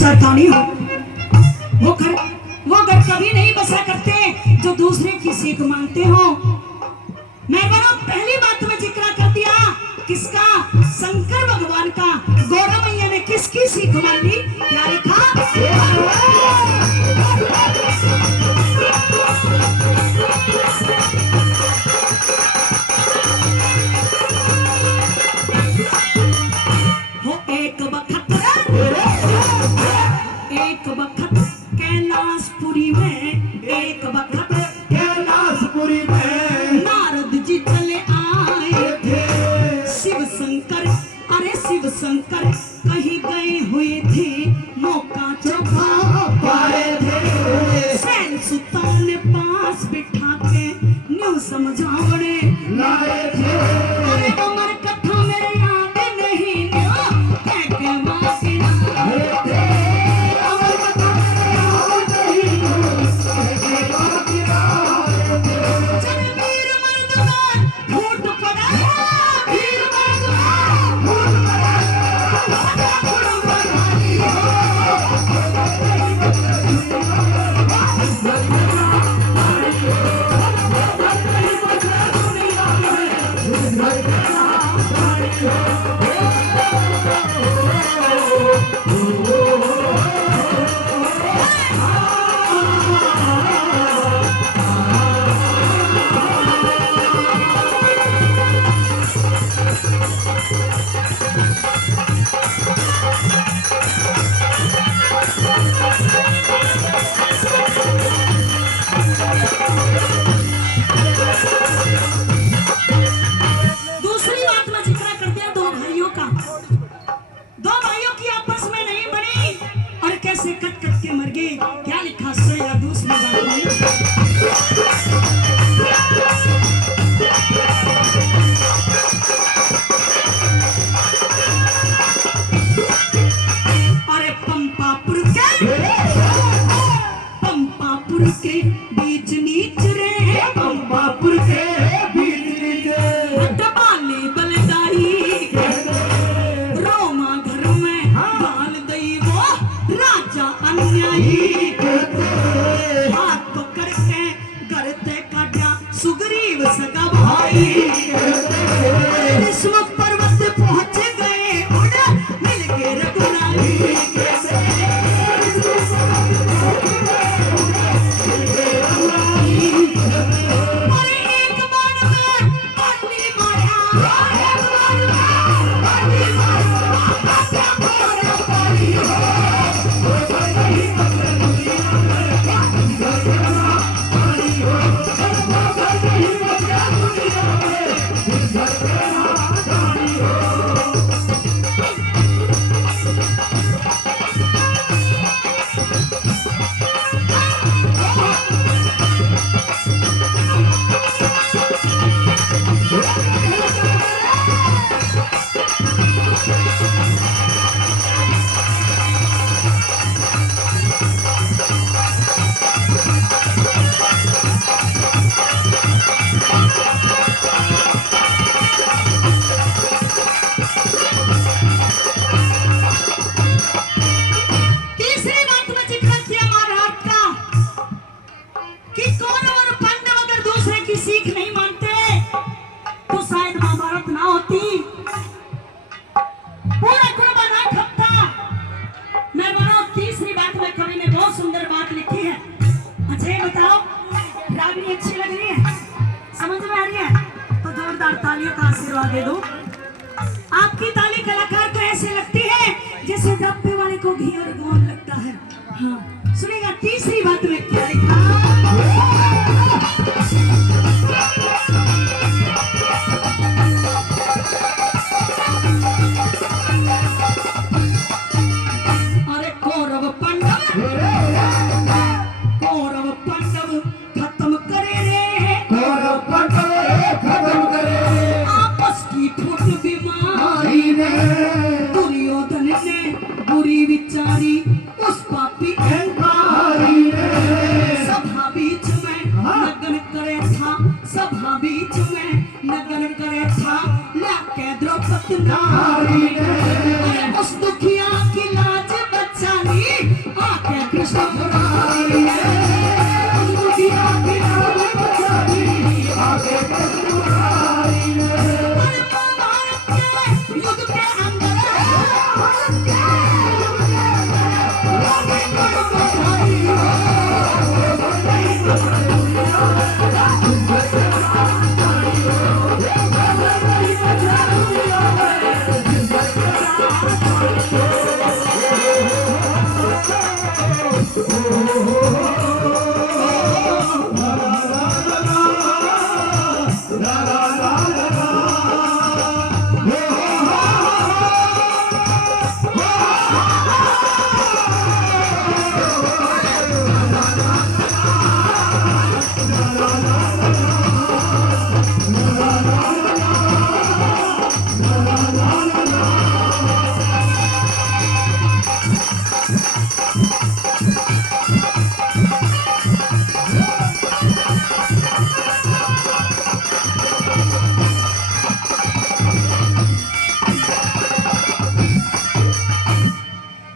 शैतानी हो। वो घर कभी नहीं बसा करते जो दूसरे की सीख मानते हो। मेहरबानों, पहली बात में जिक्र कर दिया किसका? शंकर भगवान का। गौरा मैया ने किसकी सीख मान ली? क्या लिखा? एक वक्त कैलाशपुरी में, एक वक्त कैलाशपुरी में नारद जी चले आए थे। शिव शंकर, अरे शिव शंकर कहीं गए हुए थे, मौका चौका पाए थे। सैन सुल्तान ने पास बिठा के न्यू समझावने लाए थे। अरे अमर कथा मेरे याद नहीं न्यू कह के माफी ना थे। अमर कथा मेरे याद नहीं कह के माफी ना थे। चल वीर मर्दान फूट पड़ा, वीर मर्दान फूट पड़ा। दूसरी बात में जिक्र कर दिया दो भाइयों का। दो भाइयों की आपस में नहीं बनी और कैसे कट कट के मर गए। क्या लिखा? सोया दूसरी बात में अरे पंपापुर के बीच नीच रे, पंपापुर के बीच नीचे डबाली बलदाई रोमा घर में डाल दई वो राजा अन्यायी। हाथ पकड़ के करते काटा सुग्रीव सगा भाई। विष्णु पर्वत पहुंच गए उड़ मिल के रघुराई। और एक बाण में पानी मारा, एक बाण में पानी तीसरी बात में जिक्र किया महाभारत का कि कौरव और पांडव अगर दूसरे की सीख नहीं मानते तो शायद महाभारत ना होती, पूरा कुर्बा ना खपता। मेहरबानों, तीसरी बात में कवि ने बहुत सुंदर बात लिखी है। अच्छा ये बताओ, रागनी अच्छी लग रही है? समझ में आ रही है? तो जोरदार तालियों का आशीर्वाद दे दो। आपकी ताली कलाकार को ऐसे लगती है जैसे डब्बे वाले को घी और गोंद लगता है। हाँ, सुनेगा तीसरी बात में क्या लिखा? अरे कौरव पांडव खत्म करे रे, कौरव पांडव खत्म करे। आपस की फुट बीमारी हरी ने दुर्योधन ने बुरी विचारी उस पापी हरी ने सभा बीच में नगन करे था, सभा बीच में नगन करे था लाके द्रौपदी नारी ने उस दुखिया की लाज बचानी। आके कृष्ण मुरारी दुनिया की नाम बचारी आगे कृष्ण मुरारी महाभारत के युद्ध के अंदर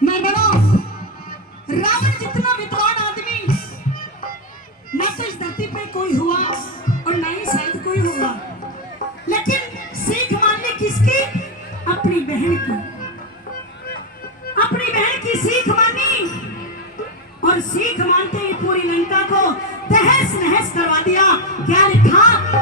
मैं बनो रावण जितना विद्वान आदमी ना तो इस धरती पे कोई हुआ और ना ही शायद कोई होगा, लेकिन सीख मानने किसकी? अपनी बहन की। अपनी बहन की सीख मानी और सीख मानते ही पूरी लंका को तहस नहस करवा दिया। क्या लिखा?